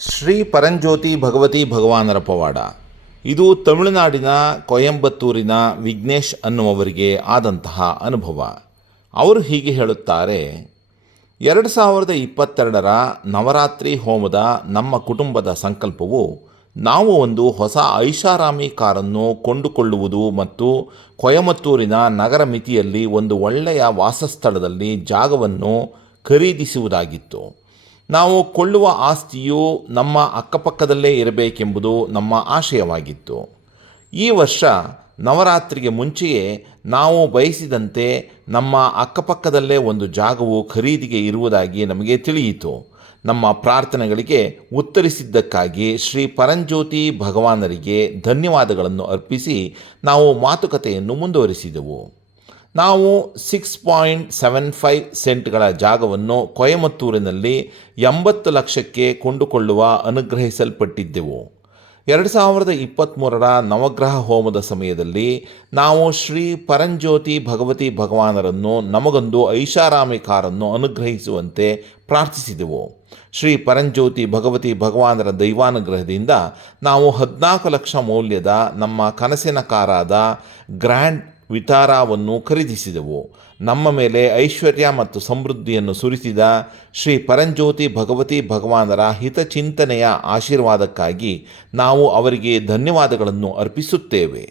ಶ್ರೀ ಪರಂಜ್ಯೋತಿ ಭಗವತಿ ಭಗವಾನರ ಪವಾಡ. ಇದು ತಮಿಳುನಾಡಿನ ಕೊಯಂಬತ್ತೂರಿನ ವಿಘ್ನೇಶ್ ಅನ್ನುವವರಿಗೆ ಆದಂತಹ ಅನುಭವ. ಅವರು ಹೀಗೆ ಹೇಳುತ್ತಾರೆ. 2022ರ ನವರಾತ್ರಿ ಹೋಮದ ನಮ್ಮ ಕುಟುಂಬದ ಸಂಕಲ್ಪವು ನಾವು ಒಂದು ಹೊಸ ಐಷಾರಾಮಿ ಕಾರನ್ನು ಕೊಂಡುಕೊಳ್ಳುವುದು ಮತ್ತು ಕೊಯಮತ್ತೂರಿನ ನಗರ ಮಿತಿಯಲ್ಲಿ ಒಂದು ಒಳ್ಳೆಯ ವಾಸಸ್ಥಳದಲ್ಲಿ ಜಾಗವನ್ನು ಖರೀದಿಸುವುದಾಗಿತ್ತು. ನಾವು ಕೊಳ್ಳುವ ಆಸ್ತಿಯು ನಮ್ಮ ಅಕ್ಕಪಕ್ಕದಲ್ಲೇ ಇರಬೇಕೆಂಬುದು ನಮ್ಮ ಆಶಯವಾಗಿತ್ತು. ಈ ವರ್ಷ ನವರಾತ್ರಿಗೆ ಮುಂಚೆಯೇ ನಾವು ಬಯಸಿದಂತೆ ನಮ್ಮ ಅಕ್ಕಪಕ್ಕದಲ್ಲೇ ಒಂದು ಜಾಗವು ಖರೀದಿಗೆ ಇರುವುದಾಗಿ ನಮಗೆ ತಿಳಿಯಿತು. ನಮ್ಮ ಪ್ರಾರ್ಥನೆಗಳಿಗೆ ಉತ್ತರಿಸಿದ್ದಕ್ಕಾಗಿ ಶ್ರೀ ಪರಂಜ್ಯೋತಿ ಭಗವಾನರಿಗೆ ಧನ್ಯವಾದಗಳನ್ನು ಅರ್ಪಿಸಿ ನಾವು ಮಾತುಕತೆಯನ್ನು ಮುಂದುವರಿಸಿದೆವು. ನಾವು 6.75 ಸೆಂಟ್ಗಳ ಜಾಗವನ್ನು ಕೊಯಮತ್ತೂರಿನಲ್ಲಿ 80 ಲಕ್ಷಕ್ಕೆ ಕೊಂಡುಕೊಳ್ಳುವ ಅನುಗ್ರಹಿಸಲ್ಪಟ್ಟಿದ್ದೆವು. 2023ರ ನವಗ್ರಹ ಹೋಮದ ಸಮಯದಲ್ಲಿ ನಾವು ಶ್ರೀ ಪರಂಜ್ಯೋತಿ ಭಗವತಿ ಭಗವಾನರನ್ನು ನಮಗೊಂದು ಐಷಾರಾಮಿ ಕಾರನ್ನು ಅನುಗ್ರಹಿಸುವಂತೆ ಪ್ರಾರ್ಥಿಸಿದೆವು. ಶ್ರೀ ಪರಂಜ್ಯೋತಿ ಭಗವತಿ ಭಗವಾನರ ದೈವಾನುಗ್ರಹದಿಂದ ನಾವು 14 ಲಕ್ಷ ಮೌಲ್ಯದ ನಮ್ಮ ಕನಸಿನ ಕಾರಾದ ಗ್ರ್ಯಾಂಡ್ ವಿತಾರಾವನ್ನು ಖರೀದಿಸಿದೆವು. ನಮ್ಮ ಮೇಲೆ ಐಶ್ವರ್ಯ ಮತ್ತು ಸಮೃದ್ಧಿಯನ್ನು ಸುರಿಸಿದ ಶ್ರೀ ಪರಂಜ್ಯೋತಿ ಭಗವತಿ ಭಗವಾನರ ಹಿತಚಿಂತನೆಯ ಆಶೀರ್ವಾದಕ್ಕಾಗಿ ನಾವು ಅವರಿಗೆ ಧನ್ಯವಾದಗಳನ್ನು ಅರ್ಪಿಸುತ್ತೇವೆ.